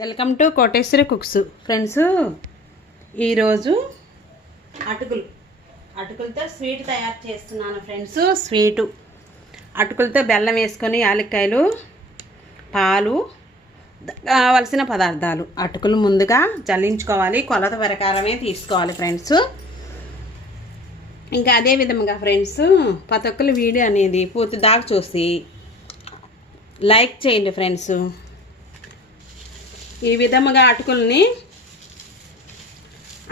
Welcome to Koteswari cooks friends. ఈరోజు అటుకులతో sweet తయారు చేస్తున్నాను ఫ్రెండ్స్. అటుకులతో బెల్లం వేసుకొని యాలక్కాయలు, పాలు, కావలసిన పదార్థాలు. అటుకులు ముందుగా జల్లించుకోవాలి, కొలత ప్రకారమే తీసుకోవాలి ఫ్రెండ్స్. ఇంకా అదే విధంగా ఫ్రెండ్స్, ప్రతి ఒక్కరు వీడియో అనేది పూర్తి దాకా చూసి లైక్ చేయండి ఫ్రెండ్స్. ఈ విధముగా అటుకుల్ని,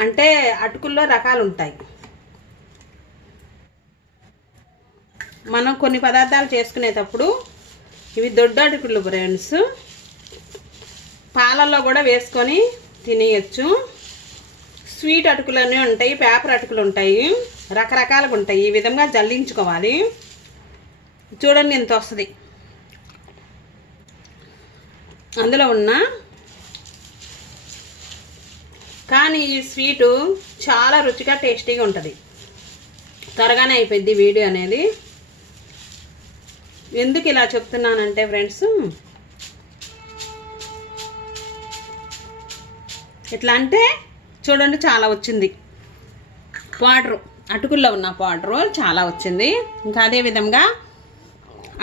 అంటే అటుకుల్లో రకాలు ఉంటాయి. మనం కొన్ని పదార్థాలు చేసుకునేటప్పుడు ఇవి దొడ్డు అటుకులు ఫ్రెండ్స్, పాలల్లో కూడా వేసుకొని తినేయచ్చు. స్వీట్ అటుకులు అన్నీ ఉంటాయి, పేపర్ అటుకులు ఉంటాయి, రకరకాలుగా ఉంటాయి. ఈ విధంగా జల్లించుకోవాలి. చూడండి ఎంత వస్తుంది. అందులో ఉన్న కానీ ఈ స్వీటు చాలా రుచిగా టేస్టీగా ఉంటుంది. త్వరగానే అయిపోద్ది వీడియో అనేది. ఎందుకు ఇలా చెప్తున్నానంటే ఫ్రెండ్స్, ఎట్లా అంటే చూడండి చాలా వచ్చింది. పౌడరు, అటుకుల్లో ఉన్న పౌడరు చాలా వచ్చింది. ఇంకా అదే విధంగా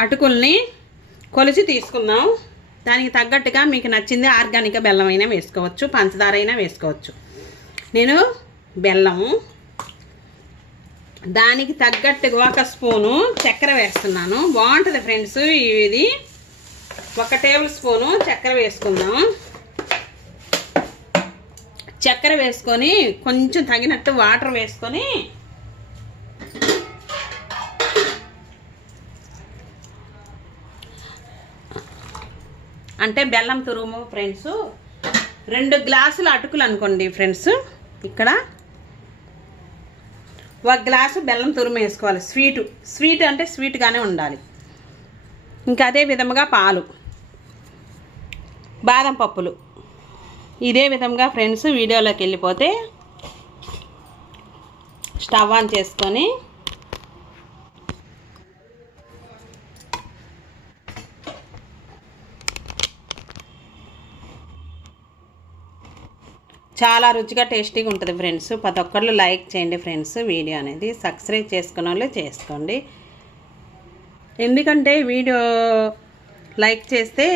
అటుకుల్ని కొలిచి తీసుకుందాం. దానికి తగ్గట్టుగా మీకు నచ్చింది ఆర్గానిక్ బెల్లం అయినా వేసుకోవచ్చు, పంచదార అయినా వేసుకోవచ్చు. నేను బెల్లము, దానికి తగ్గట్టుగా 1 స్పూను చక్కెర వేస్తున్నాను. బాగుంటుంది ఫ్రెండ్స్. ఇది 1 టేబుల్ స్పూను చక్కెర వేసుకుందాం. చక్కెర వేసుకొని కొంచెం తగినట్టు వాటర్ వేసుకొని అంటే బెల్లం తురుము ఫ్రెండ్స్. 2 గ్లాసులు అటుకులు అనుకోండి ఫ్రెండ్స్. ఇక్కడ 1 గ్లాసు బెల్లం తురుము వేసుకోవాలి. స్వీట్ అంటే స్వీట్గానే ఉండాలి. ఇంకా అదే విధముగా పాలు, బాదం పప్పులు. ఇదే విధంగా ఫ్రెండ్స్ వీడియోలోకి వెళ్ళిపోతే స్టవ్ ఆన్ చేసుకొని చాలా రుచిగా టేస్టీగా ఉంటుంది ఫ్రెండ్స్. ప్రతి ఒక్కళ్ళు లైక్ చేయండి ఫ్రెండ్స్. వీడియో అనేది సబ్స్క్రైబ్ చేసుకున్న వాళ్ళు చేసుకోండి. ఎందుకంటే వీడియో లైక్ చేస్తే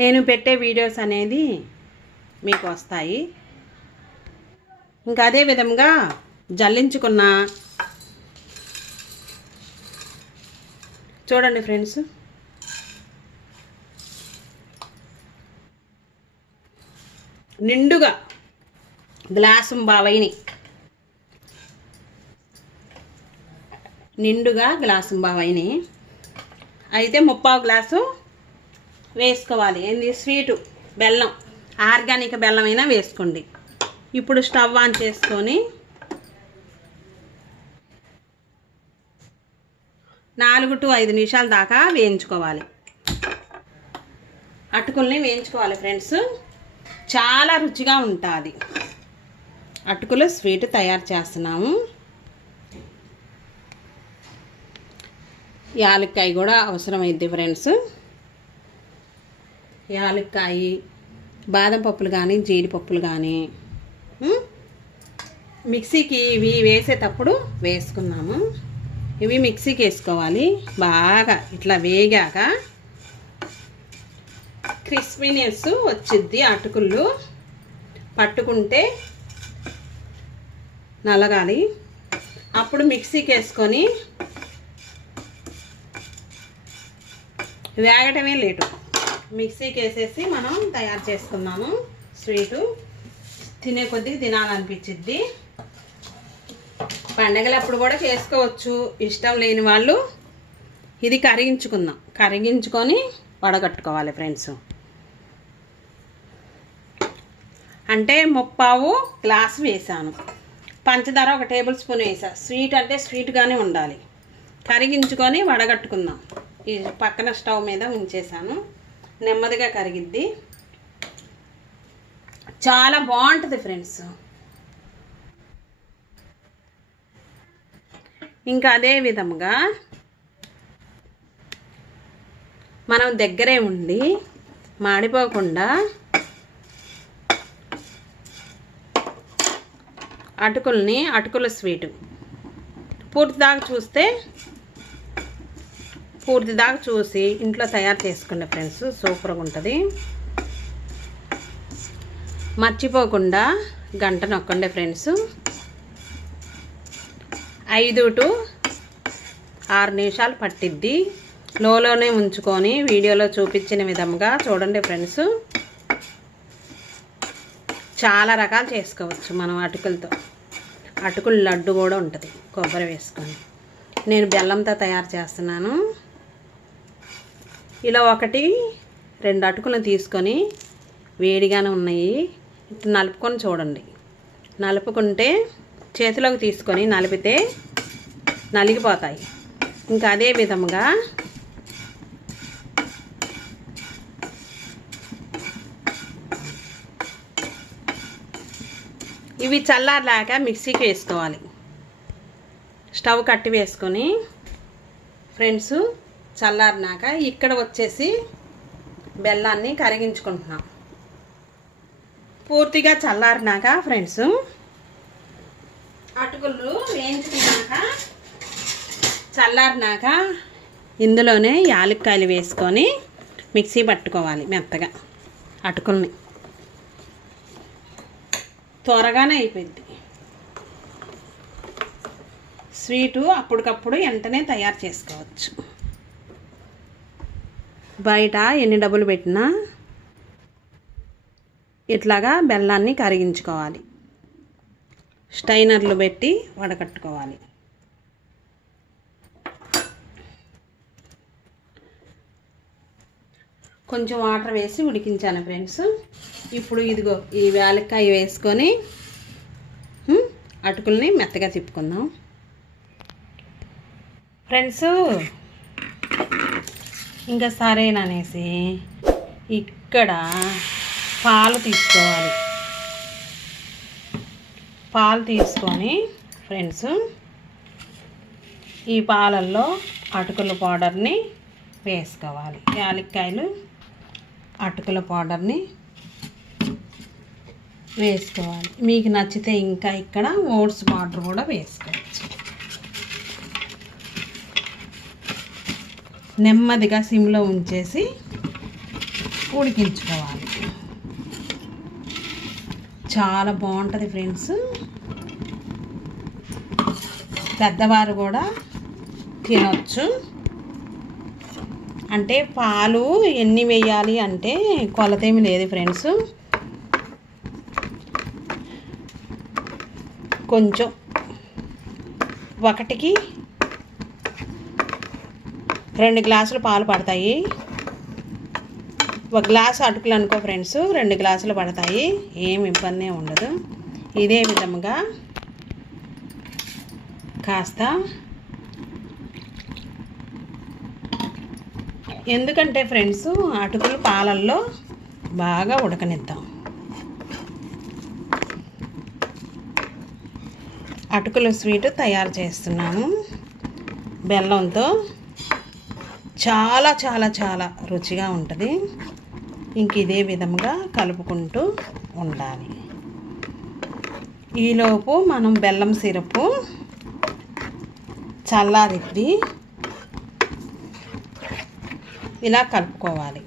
నేను పెట్టే వీడియోస్ అనేది మీకు వస్తాయి. ఇంకా అదే విధంగా జల్లించుకున్న చూడండి ఫ్రెండ్స్, నిండుగా గ్లాసు బావైని, అయితే 3/4 గ్లాసు వేసుకోవాలి. ఏంది స్వీటు బెల్లం, ఆర్గానిక్ బెల్లం అయినా వేసుకోండి. ఇప్పుడు స్టవ్ ఆన్ చేసుకొని 4 to 5 నిమిషాల దాకా వేయించుకోవాలి. అటుకుల్ని వేయించుకోవాలి ఫ్రెండ్స్. చాలా రుచిగా ఉంటుంది. అటుకులు స్వీట్ తయారు చేస్తున్నాము. యాలక్కాయ కూడా అవసరమైంది ఫ్రెండ్స్. యాలక్కాయ, బాదం పప్పులు కానీ, జీడిపప్పులు కానీ మిక్సీకి ఇవి వేసేటప్పుడు వేసుకున్నాము. ఇవి మిక్సీకి వేసుకోవాలి. బాగా ఇట్లా వేగాక క్రిస్పీనెస్ వచ్చిద్ది. అటుకులు పట్టుకుంటే నలగాలి. అప్పుడు మిక్సీకి వేసుకొని వేగటమే లేటు. మిక్సీకి వేసేసి మనం తయారు చేసుకున్నాము. స్వీటు తినే కొద్దిగా తినాలనిపించిద్ది. పండగలప్పుడు కూడా చేసుకోవచ్చు. ఇష్టం లేని వాళ్ళు ఇది కరిగించుకొని వడగట్టుకోవాలి ఫ్రెండ్స్. అంటే 3/4 గ్లాసు వేసాను. పంచదార 1 టేబుల్ స్పూన్ వేసా. స్వీట్ అంటే స్వీట్గానే ఉండాలి. కరిగించుకొని వడగట్టుకుందాం. ఈ పక్కన స్టవ్ మీద ఉంచేసాను. నెమ్మదిగా కరిగిద్ది. చాలా బాగుంటుంది ఫ్రెండ్స్. ఇంకా అదే విధముగా మనం దగ్గరే ఉండి మాడిపోకుండా అటుకుల స్వీటు పూర్తి దాకా చూసి ఇంట్లో తయారు చేసుకునే ఫ్రెండ్స్, సూపర్గా ఉంటుంది. మర్చిపోకుండా గంట నొక్కండి ఫ్రెండ్స్. 5 to 6 నిమిషాలు పట్టిద్ది. లోనే ఉంచుకొని వీడియోలో చూపించిన విధంగా చూడండి ఫ్రెండ్స్. చాలా రకాలు చేసుకోవచ్చు మనం అటుకులతో. అటుకుల లడ్డు కూడా ఉంటుంది కొబ్బరి వేసుకొని. నేను బెల్లంతో తయారు చేస్తున్నాను. ఇలా 1-2 అటుకులను తీసుకొని వేడిగానే ఉన్నాయి నలుపుకొని చూడండి. నలుపుకుంటే చేతిలోకి తీసుకొని నలిపితే నలిగిపోతాయి. ఇంకా అదే విధంగా ఇవి చల్లారలాగా మిక్సీకి వేసుకోవాలి. స్టవ్ కట్టి వేసుకొని ఫ్రెండ్స్ చల్లారినాక ఇక్కడ వచ్చేసి బెల్లాన్ని కరిగించుకుంటున్నాం. పూర్తిగా చల్లారినాక ఫ్రెండ్స్ అటుకులు వేయించుకున్నాక చల్లారినాక ఇందులోనే యాలక్కాయలు వేసుకొని మిక్సీ పట్టుకోవాలి మెత్తగా. అటుకుల్ని త్వరగానే అయిపోయింది. స్వీటు అప్పటికప్పుడు వెంటనే తయారు చేసుకోవచ్చు. బయట ఎన్ని డబ్బులు పెట్టినా ఇట్లాగా బెల్లాన్ని కరిగించుకోవాలి. స్టైనర్లు పెట్టి వడకట్టుకోవాలి. కొంచెం వాటర్ వేసి ఉడికించాను ఫ్రెండ్స్. ఇప్పుడు ఇదిగో ఈ యాలక్కాయ వేసుకొని అటుకుల్ని మెత్తగా తిప్పుకుందాం ఫ్రెండ్స్. ఇంకా సరేననేసి ఇక్కడ పాలు తీసుకోవాలి. పాలు తీసుకొని ఫ్రెండ్స్ ఈ పాలల్లో అటుకుల పౌడర్ని వేసుకోవాలి. యాలక్కాయలు అటుకుల పౌడర్ని వేసుకోవాలి. మీకు నచ్చితే ఇంకా ఇక్కడ ఓట్స్ పౌడర్ కూడా వేసుకోవచ్చు. నెమ్మదిగా సిమ్లో ఉంచేసి ఉడికించుకోవాలి. చాలా బాగుంటుంది ఫ్రెండ్స్. పెద్దవారు కూడా తినొచ్చు. అంటే పాలు ఎన్ని వేయాలి అంటే కొలతేమి లేదు ఫ్రెండ్స్. కొంచెం 1కి 2 గ్లాసులు పాలు పడతాయి. 1 గ్లాసు అటుకులు అనుకో ఫ్రెండ్స్, 2 గ్లాసులు పడతాయి. ఏం ఇబ్బంది ఉండదు. ఇదే విధంగా కాస్త ఎందుకంటే ఫ్రెండ్స్ అటుకులు పాలల్లో బాగా ఉడకనిద్దాం. అటుకుల స్వీట్ తయారు చేస్తున్నాను బెల్లంతో. చాలా చాలా చాలా రుచిగా ఉంటుంది. ఇంక ఇదే విధంగా కలుపుకుంటూ ఉండాలి. ఈలోపు మనం బెల్లం సిరపు చల్లారిద్ది. ఇలా కలుపుకోవాలి.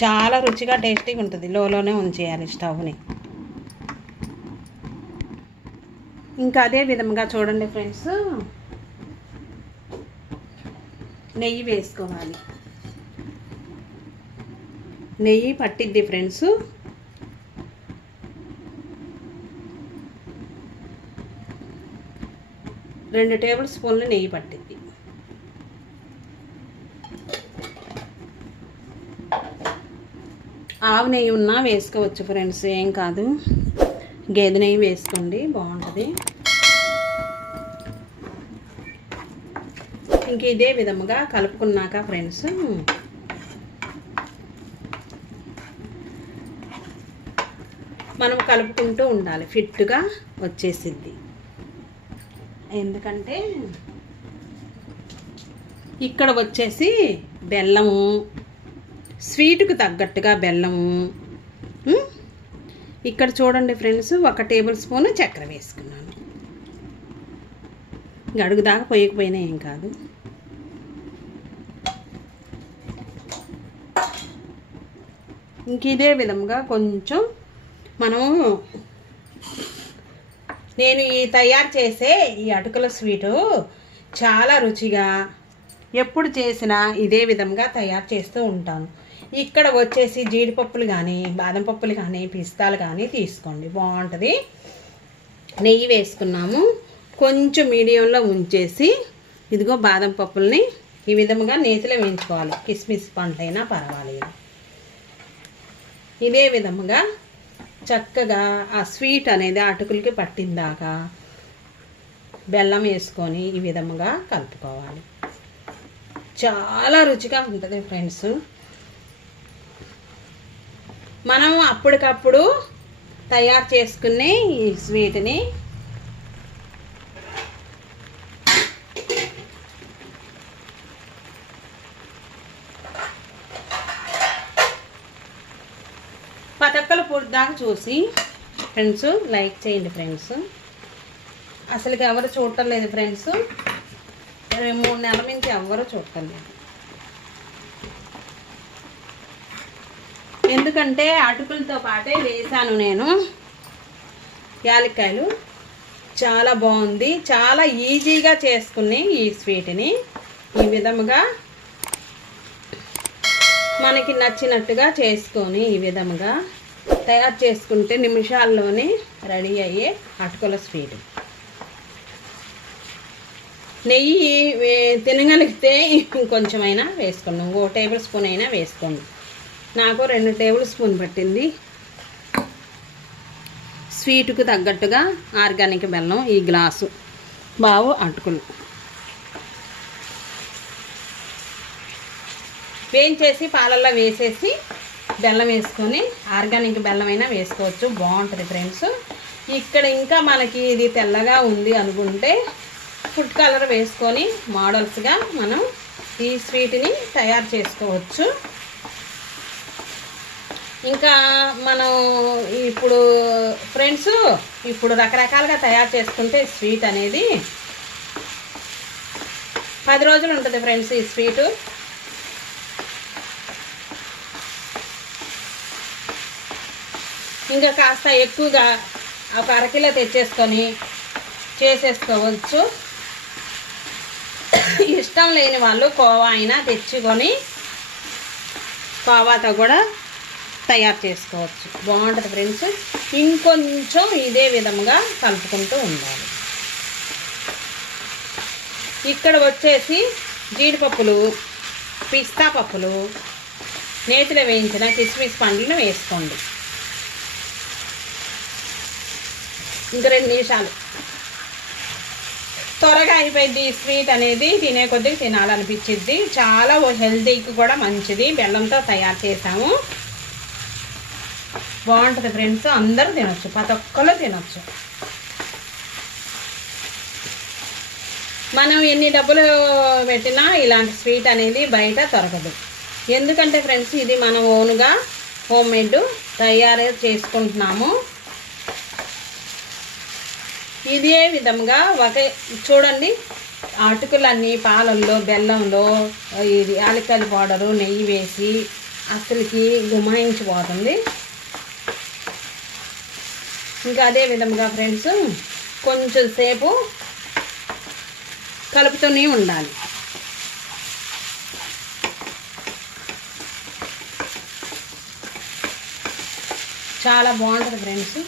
చాలా రుచిగా టేస్టీగా ఉంటుంది. లోనే ఉంచేయాలి స్టవ్ని. ఇంకా అదే విధంగా చూడండి ఫ్రెండ్స్ నెయ్యి వేసుకోవాలి. నెయ్యి పట్టిద్ది ఫ్రెండ్స్. రెండు టేబుల్ స్పూన్లు నెయ్యి పట్టిద్ది. ఆవు నెయ్యి ఉన్నా వేసుకోవచ్చు ఫ్రెండ్స్, ఏం కాదు. గేదె నెయ్యి వేసుకోండి, బాగుంటుంది. ఇంక ఇదే విధముగా కలుపుకున్నాక ఫ్రెండ్స్ మనం కలుపుకుంటూ ఉండాలి. ఫిట్గా వచ్చేసిద్ది. ఎందుకంటే ఇక్కడ వచ్చేసి బెల్లము, స్వీటుకు తగ్గట్టుగా బెల్లము. ఇక్కడ చూడండి ఫ్రెండ్స్, 1 టేబుల్ స్పూన్ చక్కెర వేసుకున్నాను. అడుగు దాకా పోయకపోయినా ఏం కాదు. ఇంక ఇదే విధంగా కొంచెం నేను ఈ తయారు చేసే ఈ అటుకుల స్వీటు చాలా రుచిగా ఎప్పుడు చేసినా ఇదే విధంగా తయారు చేస్తూ ఉంటాను. ఇక్కడ వచ్చేసి జీడిపప్పులు కానీ, బాదం పప్పులు కానీ, పిస్తాలు కానీ తీసుకోండి, బాగుంటుంది. నెయ్యి వేసుకున్నాము. కొంచెం మీడియంలో ఉంచేసి ఇదిగో బాదం పప్పుల్ని ఈ విధముగా నేతిలో వేయించుకోవాలి. కిస్మిస్ పంటైనా పర్వాలేదు. ఇదే విధముగా చక్కగా ఆ స్వీట్ అనేది అటుకులకి పట్టిందాకా బెల్లం వేసుకొని ఈ విధముగా కలుపుకోవాలి. చాలా రుచిగా ఉంటుంది ఫ్రెండ్స్. మనం అప్పటికప్పుడు తయారు చేసుకునే ఈ స్వీట్ని పతక్కలు పూర్తిదాకా చూసి ఫ్రెండ్స్ లైక్ చేయండి ఫ్రెండ్స్. అసలుకి ఎవరు చూడటం లేదు ఫ్రెండ్స్, 3 నెలల నుంచి ఎవరు చూడటం లేదు. ఎందుకంటే అటుకులతో పాటే వేసాను నేను యాలక్కాయలు. చాలా బాగుంది. చాలా ఈజీగా చేసుకుని ఈ స్వీట్ని ఈ విధముగా మనకి నచ్చినట్టుగా చేసుకొని ఈ విధముగా తయారు చేసుకుంటే నిమిషాల్లోనే రెడీ అయ్యే అటుకుల స్వీట్. నెయ్యి తినగలిగితే ఇంకొంచెమైనా వేసుకోండి, 1 టేబుల్ స్పూన్ అయినా వేసుకోండి. నాకు 2 టేబుల్ స్పూన్ పట్టింది. స్వీటుకు తగ్గట్టుగా ఆర్గానిక్ బెల్లం ఈ గ్లాసు బావు అటుకులు వేయించేసి పాలల్లో వేసేసి బెల్లం వేసుకొని ఆర్గానిక్ బెల్లం అయినా వేసుకోవచ్చు, బాగుంటుంది ఫ్రెండ్స్. ఇక్కడ ఇంకా మనకి ఇది తెల్లగా ఉంది అనుకుంటే ఫుడ్ కలర్ వేసుకొని మోడల్స్గా మనం ఈ స్వీట్ని తయారు చేసుకోవచ్చు. ఇంకా మనం ఇప్పుడు ఫ్రెండ్స్ ఇప్పుడు రకరకాలుగా తయారు చేసుకుంటే స్వీట్ అనేది 10 రోజులు ఉంటుంది ఫ్రెండ్స్. ఈ స్వీటు ఇంకా కాస్త ఎక్కువగా 1 అరకిలో తెచ్చేసుకొని చేసేసుకోవచ్చు. ఇష్టం లేని వాళ్ళు కోవా అయినా తెచ్చుకొని కోవాతో కూడా తయారు చేసుకోవచ్చు, బాగుంటుంది ఫ్రెండ్స్. ఇంకొంచెం ఇదే విధంగా కలుపుకుంటూ ఉండాలి. ఇక్కడ వచ్చేసి జీడిపప్పులు, పిస్తా పప్పులు, నేతిలో వేయించిన కిస్మిస్ పండ్లను వేసుకోండి. ఇంక 2 నిమిషాలు త్వరగా అయిపోయింది. ఈ స్వీట్ అనేది తినే కొద్దిగా తినాలనిపించింది. చాలా హెల్తీకి కూడా మంచిది. బెల్లంతో తయారు చేసాము, బాగుంటుంది ఫ్రెండ్స్. అందరూ తినొచ్చు, ప్రతి ఒక్కరు తినొచ్చు. మనం ఎన్ని డబ్బులు పెట్టినా ఇలాంటి స్వీట్ అనేది బయట దొరకదు. ఎందుకంటే ఫ్రెండ్స్ ఇది మనం ఓన్గా హోమ్మేడ్ తయారు చేసుకుంటున్నాము. ఇదే విధంగా చూడండి, అటుకులన్నీ పాలల్లో బెల్లంలో ఇది యాలక్కాయల పౌడరు నెయ్యి వేసి అసలుకి గుమాయించిపోతుంది. ఇంకా అదే విధంగా ఫ్రెండ్స్ కొంచెం సేపు కలుపుతూనే ఉండాలి. చాలా బాగుంటుంది ఫ్రెండ్స్.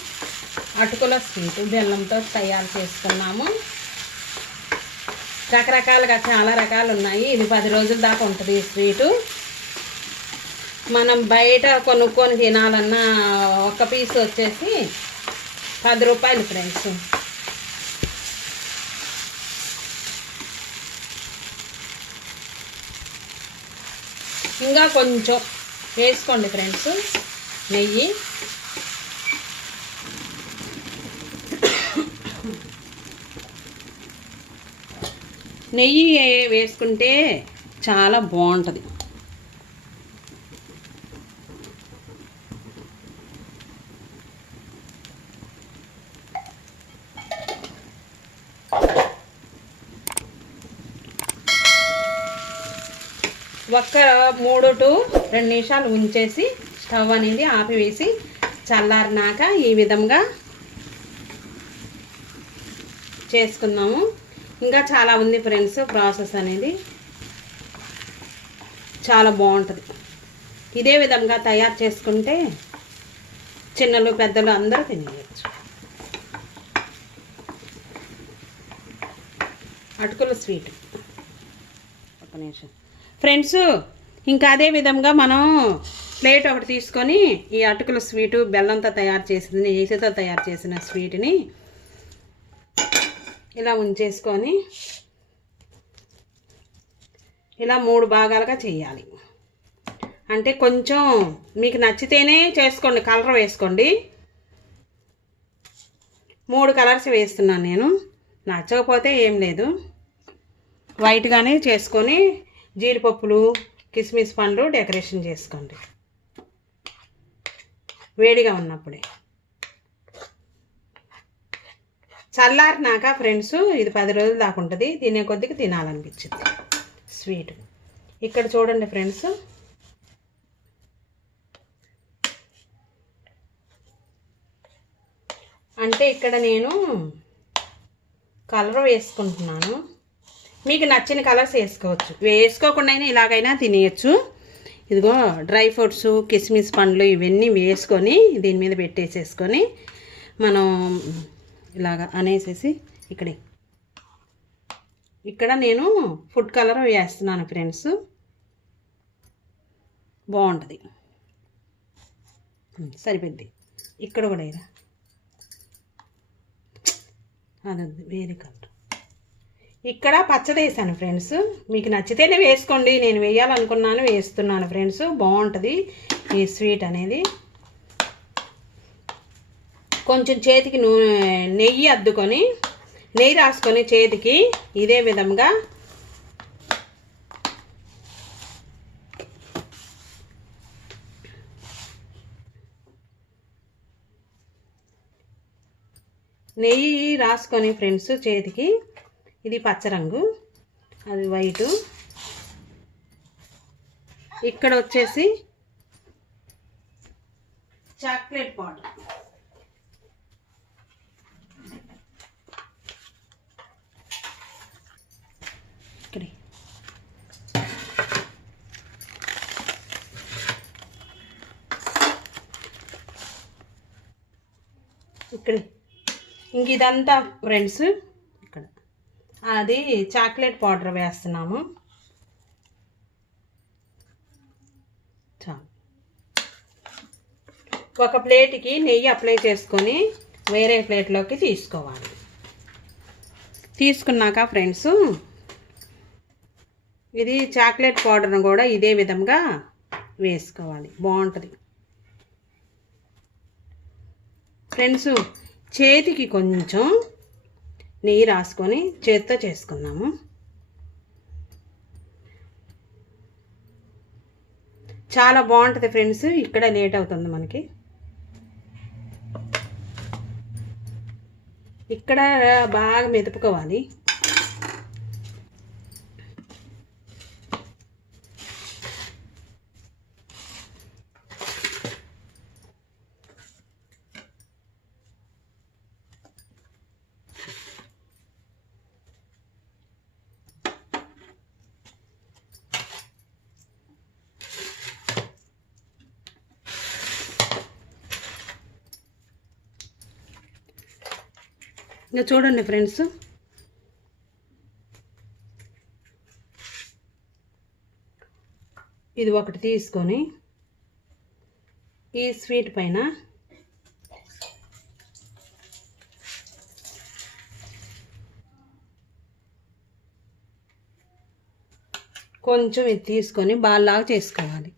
అటుకుల స్వీట్ బెల్లంతో తయారు చేసుకున్నాము. రకరకాలుగా చాలా రకాలు ఉన్నాయి. ఇది 10 రోజుల దాకా ఉంటుంది ఈ స్వీటు. మనం బయట కొనుక్కొని తినాలన్నా 1 పీస్ వచ్చేసి 10 రూపాయలు ఫ్రెండ్స్. ఇంకా కొంచెం వేసుకోండి ఫ్రెండ్స్ నెయ్యి. నెయ్యి వేసుకుంటే చాలా బాగుంటుంది. ఒక్క 3 to 2 నిమిషాలు ఉంచేసి స్టవ్ అనేది ఆపివేసి చల్లారినాక ఈ విధంగా చేసుకుందాము. ఇంకా చాలా ఉంది ఫ్రెండ్స్, ప్రాసెస్ అనేది చాలా బాగుంటుంది. ఇదే విధంగా తయారు చేసుకుంటే చిన్నలు పెద్దలు అందరూ తినేయచ్చు. అటుకుల స్వీట్ ఒక నిమిషం ఫ్రెండ్స్. ఇంకా అదే విధంగా మనం ప్లేట్ ఒకటి తీసుకొని ఈ అటుకుల స్వీటు బెల్లంతో తయారు చేసింది, నెయ్యితో తయారు చేసిన స్వీట్ని ఇలా ఉంచేసుకొని ఇలా 3 భాగాలుగా చేయాలి. అంటే కొంచెం మీకు నచ్చితేనే చేసుకోండి, కలర్ వేసుకోండి. 3 కలర్స్ వేస్తున్నాను నేను, నచ్చకపోతే ఏం లేదు. వైట్గానే చేసుకొని జీడిపప్పులు కిస్మిస్ పండ్లు డెకరేషన్ చేసుకోండి వేడిగా ఉన్నప్పుడే. చల్లారినాక ఫ్రెండ్స్ ఇది 10 రోజులు దాకా ఉంటుంది. తినే కొద్దిగా తినాలనిపించింది స్వీట్. ఇక్కడ చూడండి ఫ్రెండ్స్, అంటే ఇక్కడ నేను కలర్ వేసుకుంటున్నాను. మీకు నచ్చిన కలర్స్ వేసుకోవచ్చు, వేసుకోకుండా ఇలాగైనా తినేయచ్చు. ఇదిగో డ్రై ఫ్రూట్స్ కిస్మిస్ పండ్లు ఇవన్నీ వేసుకొని దీని మీద పెట్టేసేసుకొని మనం ఇలాగ అనేసేసి ఇక్కడ నేను ఫుడ్ కలర్ వేస్తున్నాను ఫ్రెండ్స్, బాగుంటుంది. సరిపోద్ది. ఇక్కడ కూడా ఇలా అదొద్దు, వేరే కలర్. ఇక్కడ పచ్చడి వేసాను ఫ్రెండ్స్, మీకు నచ్చితేనే వేసుకోండి. నేను వేయాలనుకున్నాను, వేస్తున్నాను ఫ్రెండ్స్. బాగుంటుంది ఈ స్వీట్ అనేది. కొంచెం చేతికి నెయ్యి అద్దుకొని నెయ్యి రాసుకొని చేతికి ఇదే విధంగా నెయ్యి రాసుకొని ఫ్రెండ్స్ చేతికి, ఇది పచ్చరంగు, అది వైటు. ఇక్కడ వచ్చేసి చాక్లెట్ పౌడర్, ఇక్కడ ఇంక ఇదంతా ఫ్రెండ్స్ ఇక్కడ అది చాక్లెట్ పౌడర్ వేస్తున్నాము. చాలు. ఒక ప్లేట్కి నెయ్యి అప్లై చేసుకొని వేరే ప్లేట్లోకి తీసుకోవాలి. తీసుకున్నాక ఫ్రెండ్స్ ఇది చాక్లెట్ పౌడర్ను కూడా ఇదే విధంగా వేసుకోవాలి, బాగుంటుంది ఫ్రెండ్స్. చేతికి కొంచెం నెయ్యి రాసుకొని చేత్తో చేసుకున్నాము. చాలా బాగుంటుంది ఫ్రెండ్స్. ఇక్కడ లేట్ అవుతుంది మనకి. ఇక్కడ బాగా మెదుపుకోవాలి. ఇంకా చూడండి ఫ్రెండ్స్, ఇది ఒకటి తీసుకొని ఈ స్వీట్ పైన కొంచెం ఇది తీసుకొని బాల్లాగా చేసుకోవాలి.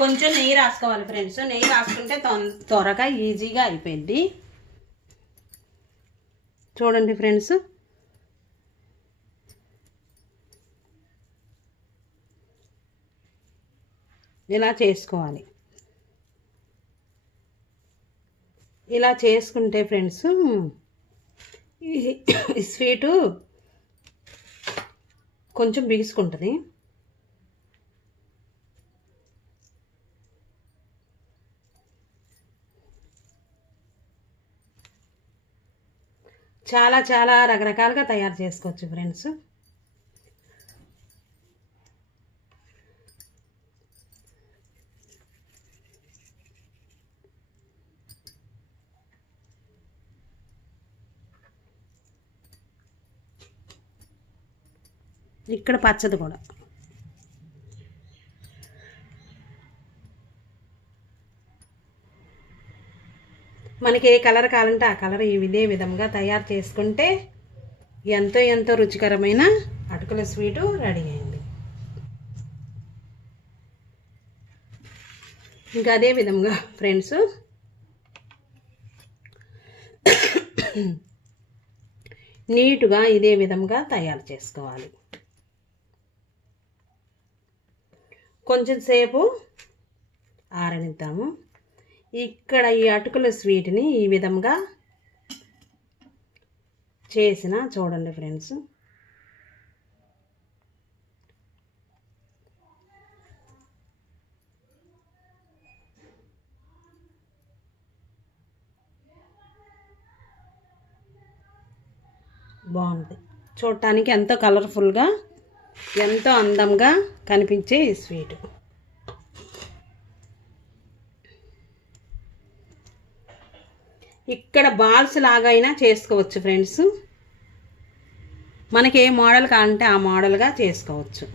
కొంచెం నెయ్యి రాసుకోవాలి ఫ్రెండ్స్. నెయ్యి రాసుకుంటే త్వరగా ఈజీగా అయిపోయింది. చూడండి ఫ్రెండ్స్, ఇలా చేసుకోవాలి. ఇలా చేసుకుంటే ఫ్రెండ్స్ ఈ స్వీటు కొంచెం బిగుసుకుంటుంది. చాలా చాలా రకరకాలుగా తయారు చేసుకోవచ్చు ఫ్రెండ్స్. ఇక్కడ పచ్చది కూడా మనకి ఏ కలర్ కావాలంటే ఆ కలర్ ఇదే విధంగా తయారు చేసుకుంటే ఎంతో ఎంతో రుచికరమైన అటుకుల స్వీటు రెడీ అయింది. ఇంకా అదే విధంగా ఫ్రెండ్స్ నీట్గా ఇదే విధంగా తయారు చేసుకోవాలి. కొంచెం సేపు ఆరనిద్దాము. ఇక్కడ ఈ అటుకుల స్వీట్ని ఈ విధంగా చేసిన చూడండి ఫ్రెండ్స్, బాగుంది. చూడటానికి ఎంతో కలర్ఫుల్గా ఎంతో అందంగా కనిపించే ఈ స్వీట్. ఇక్కడ బాల్స్ లాగా అయినా చేసుకోవచ్చు ఫ్రెండ్స్. మనకి ఏ మోడల్ కావాలంటే ఆ మోడల్గా చేసుకోవచ్చు.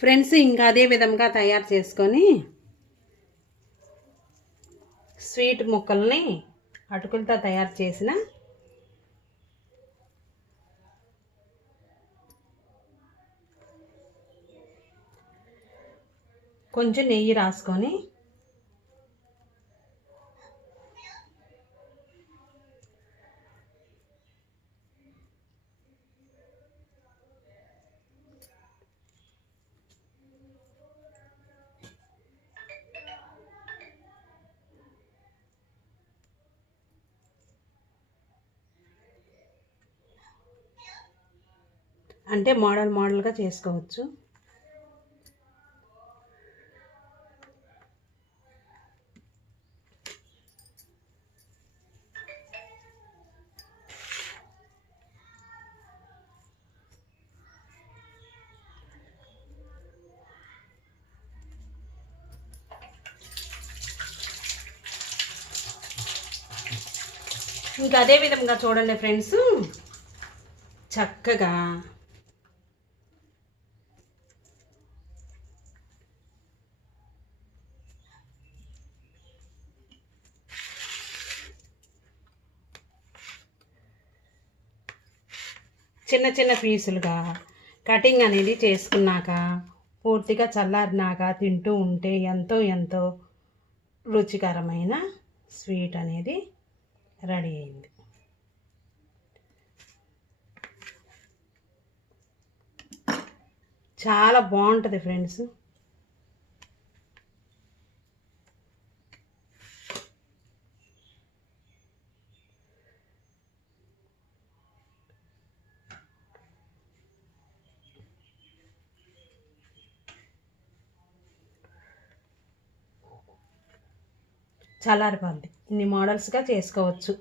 ఫ్రెండ్స్ ఇంకా అదే విధంగా తయారు చేసుకొని స్వీట్ ముక్కల్ని అటుకులతో తయారు చేసిన కొంచెం నెయ్యి రాసుకొని అంటే మోడల్గా చేసుకోవచ్చు. ఇంకా అదే విధంగా చూడండి ఫ్రెండ్స్, చక్కగా చిన్న చిన్న పీసులుగా కటింగ్ అనేది చేసుకున్నాక పూర్తిగా చల్లారినాక తింటూ ఉంటే ఎంతో ఎంతో రుచికరమైన స్వీట్ అనేది రెడీ అయింది. చాలా బాగుంటుంది ఫ్రెండ్స్. చల్లారిపోద్ది. ఇన్ని మోడల్స్గా చేసుకోవచ్చు.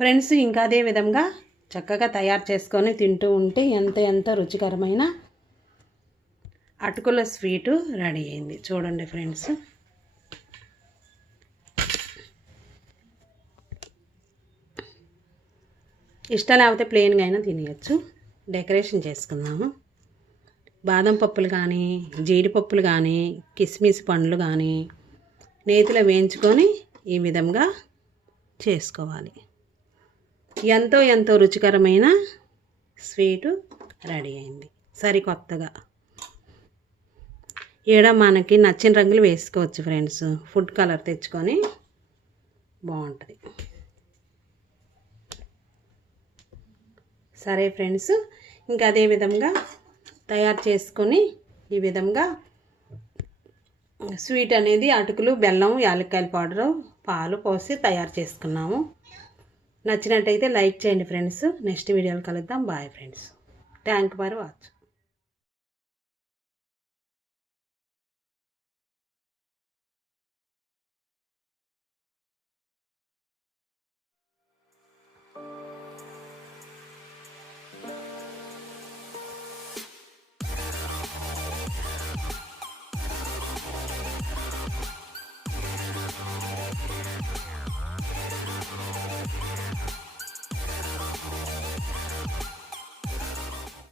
ఫ్రెండ్స్ ఇంకా అదే విధంగా చక్కగా తయారు చేసుకొని తింటూ ఉంటే ఎంతో రుచికరమైన అటుకుల స్వీటు రెడీ అయింది. చూడండి ఫ్రెండ్స్. ఇష్టం లేకపోతే ప్లెయిన్గా అయినా తినేయచ్చు. డెకరేషన్ చేసుకుందాము. బాదం పప్పులు కానీ, జీడిపప్పులు కానీ, కిస్మిస్ పండ్లు కానీ నేతిలో వేయించుకొని ఈ విధంగా చేసుకోవాలి. ఎంతో రుచికరమైన స్వీటు రెడీ అయింది సరికొత్తగా. ఈడ మనకి నచ్చిన రంగులు వేసుకోవచ్చు ఫ్రెండ్స్. ఫుడ్ కలర్ తెచ్చుకొని బాగుంటుంది. సరే ఫ్రెండ్స్, ఇంకా అదే విధంగా తయారు చేసుకొని ఈ విధంగా స్వీట్ అనేది అటుకులు, బెల్లం, యాలక్కాయల పౌడరు, పాలు పోసి తయారు చేసుకున్నాము. నచ్చినట్టయితే లైక్ చేయండి ఫ్రెండ్స్. నెక్స్ట్ వీడియోలో కలుద్దాం. Bye friends. Thank for watch.